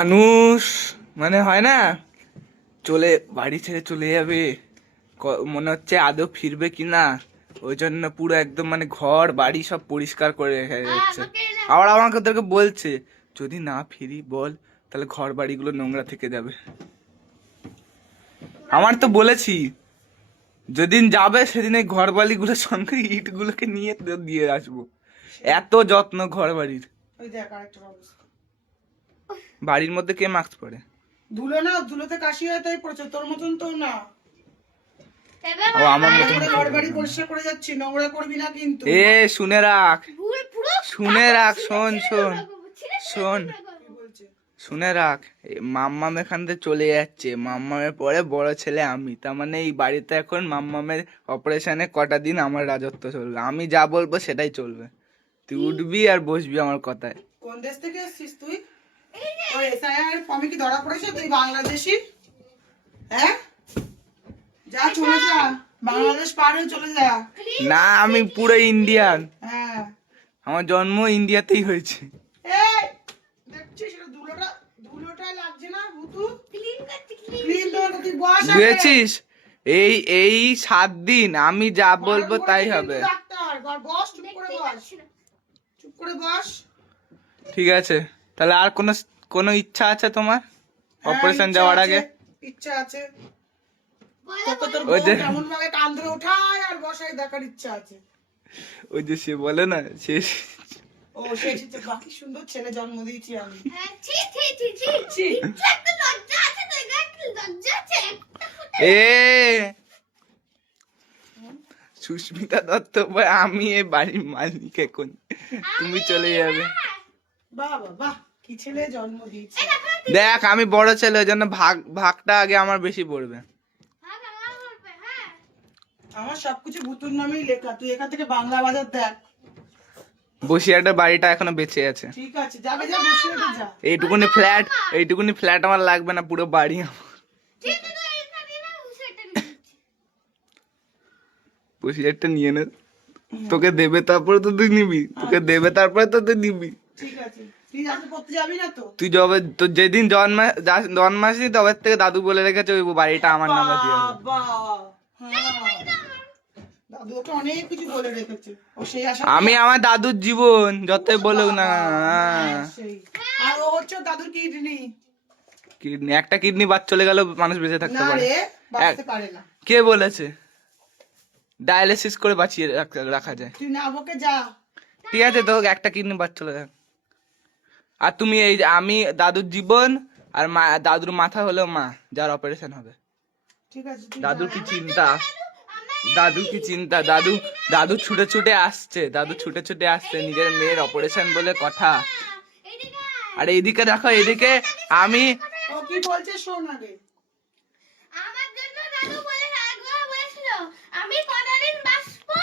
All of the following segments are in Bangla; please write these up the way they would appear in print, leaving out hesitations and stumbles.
মানুষ মানে হয় না, চলে বাড়ি ছেড়ে চলে যাবে, মনে হচ্ছে আদৌ ফিরবে কিনা। ওই জন্য পুরো একদম মানে ঘর বাড়ি সব পরিষ্কার করে রেখে যাচ্ছে। আবার আমাকে ওদেরকে বলছে যদি না ফিরি বল, তাহলে ঘর বাড়িগুলো নোংরা থেকে যাবে। আমার তো বলেছি যেদিন যাবে সেদিন এই ঘর বাড়িগুলোর সঙ্গে ইট গুলোকে নিয়ে দিয়ে আসবো। এত যত্ন ঘর বাড়ির। বাড়ির মধ্যে কে মাস্ক পরে? ধুলো না, ধুলোতে কাশি হয় তাই পড়ছে, তোর মতন তো না। ও আমার মতন ঘর বাড়ি পরিষ্কার করে যাচ্ছি, নোংরা করবি না কিন্তু। এ শুনে রাখ, শুনে রাখ, শোন শোন শোন, শুনে রাখ। মাম্মাম এখান থেকে চলে যাচ্ছে, মাম্মামের পরে বড় ছেলে আমি, তার মানে এই বাড়িতে এখন মাম্মামের অপারেশনে কটা দিন আমার রাজত্ব চলবে। আমি যা বলবো সেটাই চলবে, তুই উঠবি আর বসবি আমার কথায়। কোন দেশ থেকে এসেছিস তুই? ওই এসআইআর ফর্মে কি ধরা পড়েছে তুই বাংলাদেশি? হ্যাঁ, যা চলে যা, বাংলাদেশ পার হয়ে চলে যা। না, আমি পুরো ইন্ডিয়ান। হ্যাঁ, আমার জন্ম ইন্ডিয়াতেই হয়েছে। এই দেখছিস এটা ধুলোটা লাগছে না ভুতু? ক্লিন তো তুই বস আগে। বুঝেছিস? এই এই 7 দিন আমি যা বলবো তাই হবে। ডাক্তার বস, চুপ করে বস, চুপ করে বস। ঠিক আছে, তাহলে আর কোনো ইচ্ছা আছে তোমার অপারেশন ইচ্ছা যাওয়ার আছে, আগে? ইচ্ছা আছে। তোকে তোর ওই বউ যে কেমন ভাবে কান ধরে ওঠায় আর বসায় দেখার ইচ্ছা আছে। ওই যে সে বলে না সে ও সেই বাকি সুন্দর ছেলে জন্ম দিয়েছি আমি। এ সুস্মিতা দত্ত ভাই, আমি এই বাড়ির মালিক এখন, তুমি চলে যাবে। বাহ বাহ বাহ, কি ছেলে জন্ম দিয়েছি। দেখ আমি বড় ছেলে, ওই জন্য ভাগটা আগে আমার বেশি পড়বে। আমার সবকিছু ভুতুর নামেই লেখা, তুই এখান থেকে বাংলা বাজার দেখ। বসিরহাটের বাড়িটা এখনো বেঁচে আছে। ঠিক আছে, যাবে যা, বসিরহাটে যা। এইটুকুনি ফ্ল্যাট আমার লাগবে না, পুরো বাড়ি আমার। বসিরহাটটা নিয়ে নে, তোকে দেবে তারপরে তো তুই নিবি, তোকে দেবে তারপরে তো তুই নিবি। ঠিক আছে, তুই আজ পড়তে যাবি না তো? তুই যবে তো যেদিন জন্মাসি তবে থেকে দাদু বলে রেখেছে ওই বাড়িটা আমার নামে দিয়ে দেবে। বাবা, হ্যাঁ, দাদু ওকে অনেক কিছু বলে রেখেছে, ও সেই আশা। আমি আমার দাদুর জীবন যতই বলুক না। সেই, আর ও হচ্ছে দাদুর কিডনি। কিডনি, একটা কিডনি বাদ চলে গেল মানুষ বেঁচে থাকতে না পারে? রে, বাঁচতে পারে না। কে বলেছে ডায়ালিসিস করে বাঁচিয়ে রাখা যায়? তুই না বকে যা। ঠিক আছে, তো একটা কিডনি বাদ চলে যাক। আর তুমি এই যে আমি দাদুর জীবন, আর মা দাদুর মাথা হলো মা, যার অপারেশন হবে। ঠিক আছে, তুই দাদুর যা। কি চিন্তা, দাদু কি চিন্তা, দাদু ছুটে ছুটে আসছে, দাদু ছুটে ছুটে আসছে, নিজের মেয়ের অপারেশন বলে কথা। আর এইদিকে দেখো, এইদিকে আমি ও কি বলছে শোন আগে। আমার জন্য দাদু বলে একবার বলেছিল আমি কতদিন বাঁচবো,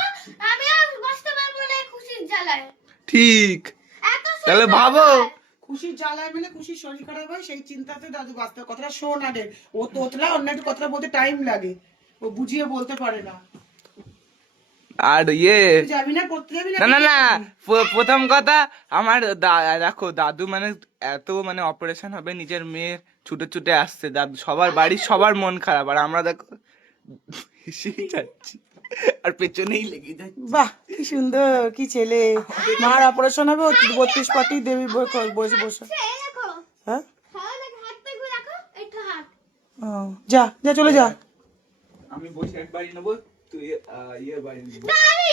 আমি আর বাঁচতে পারবো না খুশির জ্বালায়। ঠিক, এত তাহলে ভাবো। খুশির জ্বালায় মানে খুশির শরীর খারাপ হয়, সেই চিন্তাতে দাদু বাঁচতে। কথাটা শোন আগে, ও তোতলা, অন্য একটু কথাটা বলতে টাইম লাগে, ও বুঝিয়ে বলতে পারে না। আর তুই যাবি না, পড়তে যাবি না? না না না, প্রথম কথা আমার দেখো দাদু মানে এত মানে অপারেশন হবে, নিজের মেয়ের ছুটে ছুটে আসছে, দাদু সবার বাড়ির সবার মন খারাপ, আর আমরা দেখো হেসেই যাচ্ছি আর পেছনেই লেগে যাচ্ছি। বাহ, কি সুন্দর, কি ছেলে। মার অপারেশন হবে, 32 পাটি দেবী বসে বসে। এই দেখো, হ্যাঁ, তাহলে হাতটা ঘুরে রাখো, একটু হাত। ও, যা যা, চলে যা। আমি বসে এক বাড়ি নেবো, তুই বাড়ি নেবো। না আমি